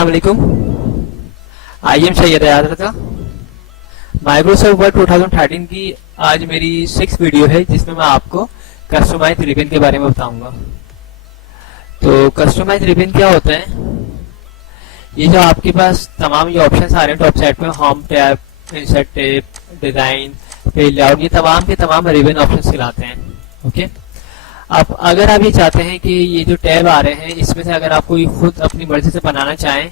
अस्सलाम वालेकुम। I am Syed Raza. Microsoft word 2013 की आज मेरी 6 वीडियो है जिसमें मैं आपको कस्टमाइज रिबन के बारे में बताऊंगा। तो कस्टमाइज रिबन क्या होता है? ये जो आपके पास तमाम ये ऑप्शंस आ रहे हैं टॉप साइड पे, home tab, insert tab, design, page layout, ये तमाम के तमाम रिबन ऑप्शंस खिलाते हैं। ओके, अब अगर आप ये चाहते हैं कि ये जो टैब आ रहे हैं इसमें से अगर आप कोई खुद अपनी मर्जी से बनाना चाहें,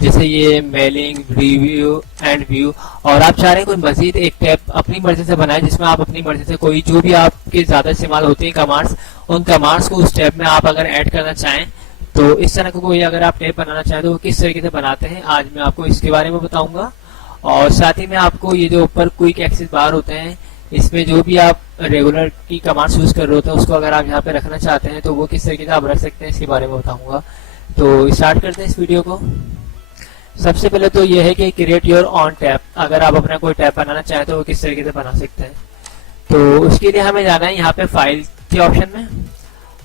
जैसे ये मेलिंग, रिव्यू एंड व्यू, और आप चाह रहे हैं कोई मजीद एक टैब अपनी मर्जी से बनाए जिसमें आप अपनी मर्जी से कोई जो भी आपके ज्यादा इस्तेमाल होते हैं कमांड्स, उन कमांड्स को उस टैब में आप अगर ऐड करना चाहें, तो इस तरह का कोई अगर आप टैब बनाना चाहें तो वो किस तरीके से बनाते हैं आज मैं आपको इसके बारे में बताऊंगा। और साथ ही में आपको ये जो ऊपर क्विक एक्सेस बार होते हैं, इसमें जो भी आप रेगुलर की कमांड्स यूज कर रहे होते हैं उसको अगर आप यहाँ पे रखना चाहते हैं तो वो किस तरीके से आप रख सकते हैं इसके बारे में बताऊंगा। तो स्टार्ट करते हैं इस वीडियो को। सबसे पहले तो ये है कि क्रिएट योर ऑन टैब, अगर आप अपना कोई टैब बनाना चाहें तो वो किस तरीके से बना सकते हैं। तो उसके लिए हमें जाना है यहाँ पे फाइल के ऑप्शन में,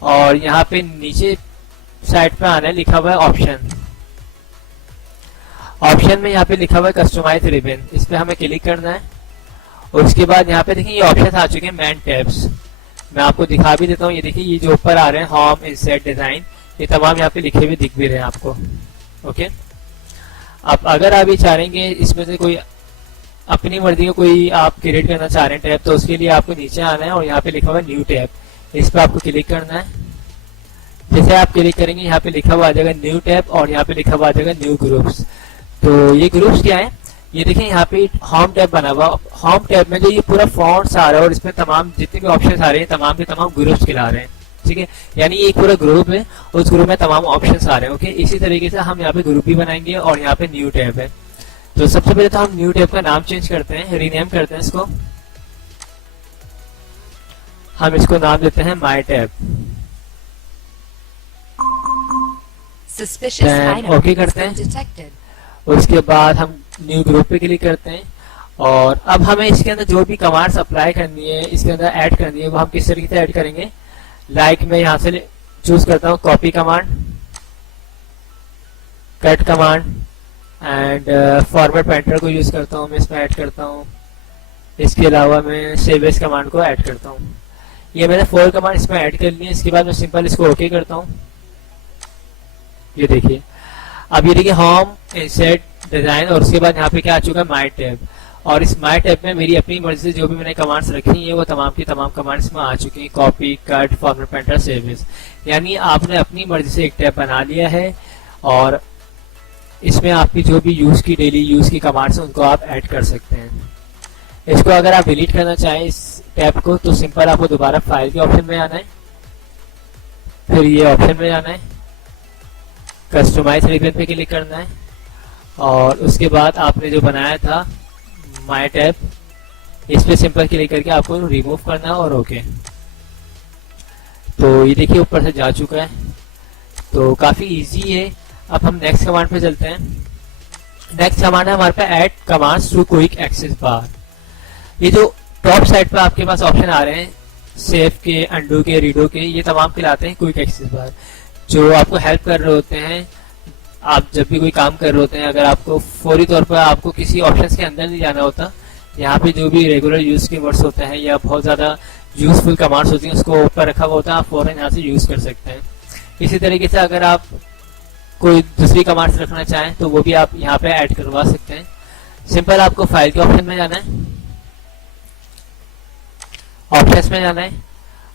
और यहाँ पे नीचे साइड पे आना है, लिखा हुआ है ऑप्शन। ऑप्शन में यहाँ पे लिखा हुआ है कस्टमाइज रिबन, इस पे हमें क्लिक करना है। और उसके बाद यहाँ पे देखिए ये ऑप्शन आ चुके हैं मैन टैब्स, मैं आपको दिखा भी देता हूँ। ये देखिए ये जो ऊपर आ रहे हैं होम, इंसर्ट, डिजाइन, ये तमाम यहाँ पे लिखे हुए दिख भी रहे हैं आपको। ओके, अब अगर आप ये चाह रहे हैं इसमें से कोई अपनी मर्जी का कोई आप क्रिएट करना चाह रहे हैं टैब, तो उसके लिए आपको नीचे आना है और यहाँ पे लिखा हुआ है न्यू टैब, इस पर आपको क्लिक करना है। जैसे आप क्लिक करेंगे यहाँ पे लिखा हुआ आ जाएगा न्यू टैब, और यहाँ पे लिखा हुआ आ जाएगा न्यू ग्रुप्स। तो ये ग्रुप्स क्या है? ये देखिए यहाँ पे होम टैब बना हुआ, होम टैब में जो ये पूरा फॉन्ट्स आ रहा है और इसमें तमाम जितने भी ऑप्शंस आ रहे हैं तमाम के तमाम ग्रुप्स खिला रहे हैं। ठीक है, यानी ये एक पूरा ग्रुप है, उस ग्रुप में तमाम ऑप्शंस आ रहे हैं। ओके, इसी तरीके से हम यहाँ पे ग्रुप भी बनाएंगे और यहाँ पे न्यू टैब है। तो सबसे पहले तो हम न्यू टैब का नाम चेंज करते हैं, रीनेम करते हैं इसको। हम इसको नाम देते हैं माई टैब। ओके करते हैं। उसके बाद हम न्यू ग्रुप पे क्लिक करते हैं, और अब हमें इसके अंदर जो भी कमांड्स अप्लाई करनी है, इसके अंदर ऐड करनी है, वो हम किस तरीके से ऐड करेंगे। लाइक मैं यहाँ से चूज करता हूँ copy command, cut command and format painter को यूज करता हूँ, मैं इसमें ऐड करता हूँ। इसके अलावा मैं सेव एज कमांड को ऐड करता हूँ। ये मैंने 4 कमांड इसमें ऐड कर ली है। इसके बाद मैं सिंपल इसको ओके करता हूँ। ये देखिए, अब ये देखिए होम, इंसर्ट, डिजाइन, और उसके बाद यहाँ पे क्या आ चुका है माई टैब, और इस माई टैब में मेरी अपनी मर्जी से जो भी मैंने कमांड्स रखी हैं वो तमाम की तमाम कमांड्स में आ चुकी हैं, copy, cut, format painter, save as. यानी आपने अपनी मर्जी से एक टैब बना लिया है और इसमें आपकी जो भी यूज की डेली यूज की कमांड्स हैं उनको आप ऐड कर सकते हैं। इसको अगर आप डिलीट करना चाहें इस टैब को, तो सिंपल आपको दोबारा फाइल के ऑप्शन में आना है, फिर ये ऑप्शन में जाना है, कस्टमाइज रिबन पे क्लिक करना है, और उसके बाद आपने जो बनाया था माई टैब, इस पे सिंपल क्लिक करके आपको रिमूव करना है और ओके। तो ये देखिए ऊपर से जा चुका है, तो काफी इजी है। अब हम नेक्स्ट कमांड पे चलते हैं। नेक्स्ट कमांड है हमारे पे add commands to quick access bar. ये जो टॉप साइड पे आपके पास ऑप्शन आ रहे हैं सेव के, अंडू के, रीडो के, ये तमाम खिलाते हैं क्विक एक्सेस बार, जो आपको हेल्प कर रहे होते हैं। आप जब भी कोई काम कर रहे होते हैं, अगर आपको फौरी तौर पर आपको किसी ऑप्शंस के अंदर नहीं जाना होता, यहाँ पे जो भी रेगुलर यूज के वर्ड्स होते हैं या बहुत ज्यादा यूजफुल कमांड्स होती हैं उसको ऊपर रखा हुआ होता है, आप फौरन यहाँ से यूज कर सकते हैं। इसी तरीके से अगर आप कोई दूसरी कमांड्स रखना चाहें तो वो भी आप यहाँ पे ऐड करवा सकते हैं। सिंपल आपको फाइल के ऑप्शन में जाना है, ऑप्शंस में जाना है,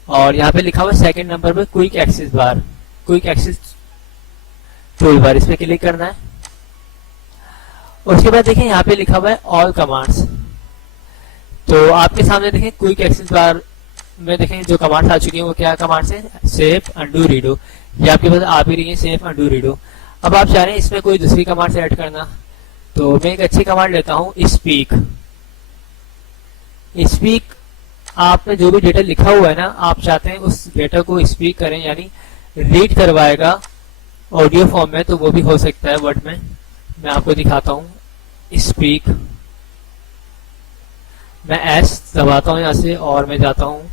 और यहाँ पे लिखा हुआ है सेकंड नंबर पे क्विक एक्सेस बार, क्विक एक्सेस टूल बार, इस पे क्लिक करना है। उसके बाद देखिए यहाँ पे लिखा हुआ है ऑल कमांड्स। तो आपके सामने देखें क्विक एक्सेस बार में देखें जो कमांड्स आ चुकी हैं वो क्या कमांड्स है, सेव, अंडू, रीडो, ये आपके पास आ भी रही है, सेव, अंडू, रीडो। अब आप चाह रहे हैं इसमें कोई दूसरी कमांड ऐड करना, तो मैं एक अच्छी कमांड लेता हूँ स्पीक। स्पीक, आपने जो भी डेटा लिखा हुआ है ना, आप चाहते हैं उस डेटा को स्पीक करें, यानी रीड करवाएगा ऑडियो फॉर्म में, तो वो भी हो सकता है वर्ड में। मैं आपको दिखाता हूँ स्पीक, मैं एस दबाता हूँ यहाँ से और मैं जाता हूँ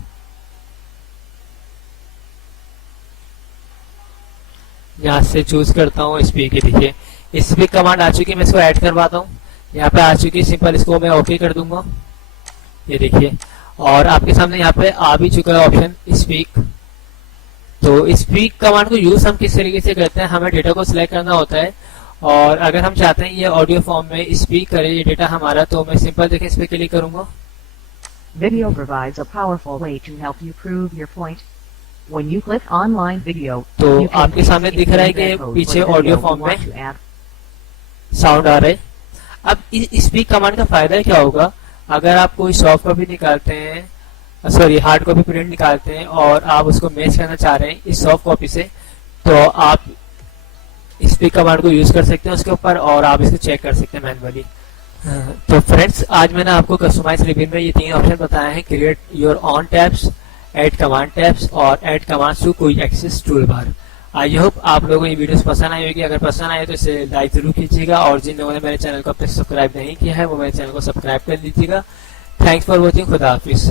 यहाँ से चूज करता हूँ स्पीक। देखिए स्पीक कमांड आ चुकी है, मैं इसको ऐड करवाता हूँ। यहाँ पे आ चुकी है, सिंपल इसको मैं ओके कर दूंगा। ये देखिए, और आपके सामने यहाँ पे आ भी चुका है ऑप्शन स्पीक। तो स्पीक कमांड को यूज हम किस तरीके से करते हैं, हमें डेटा को सिलेक्ट करना होता है और अगर हम चाहते हैं ये ऑडियो फॉर्म में स्पीक करे ये डेटा हमारा, तो मैं सिंपल देखिए इस पे क्लिक करूंगा। Video provides a powerful way to help you prove your point. When you click online video, तो you can आपके सामने दिख रहा है कि embed code पीछे for the audio video form you में want to add. साउंड आ रहा है। अब इस स्पीक कमांड का फायदा क्या होगा, अगर आप कोई सॉफ्ट कॉपी निकालते हैं, सॉरी हार्ड कॉपी प्रिंट निकालते हैं और आप उसको मैच करना चाह रहे हैं इस सॉफ्ट कॉपी से, तो आप स्पीक कमांड को यूज कर सकते हैं उसके ऊपर और आप इसको चेक कर सकते हैं मैनुअली। तो फ्रेंड्स, आज मैंने आपको कस्टमाइज रिबिन में ये 3 ऑप्शन बताए हैं, create your own tabs, add command tabs और add commands to quick access tool bar. I hope आप लोगों को ये वीडियोस पसंद आई होगी। अगर पसंद आए तो इसे लाइक जरूर कीजिएगा और जिन लोगों ने मेरे चैनल को अब तक सब्सक्राइब नहीं किया है वो मेरे चैनल को सब्सक्राइब कर लीजिएगा। Thanks for watching. खुदा हाफिज।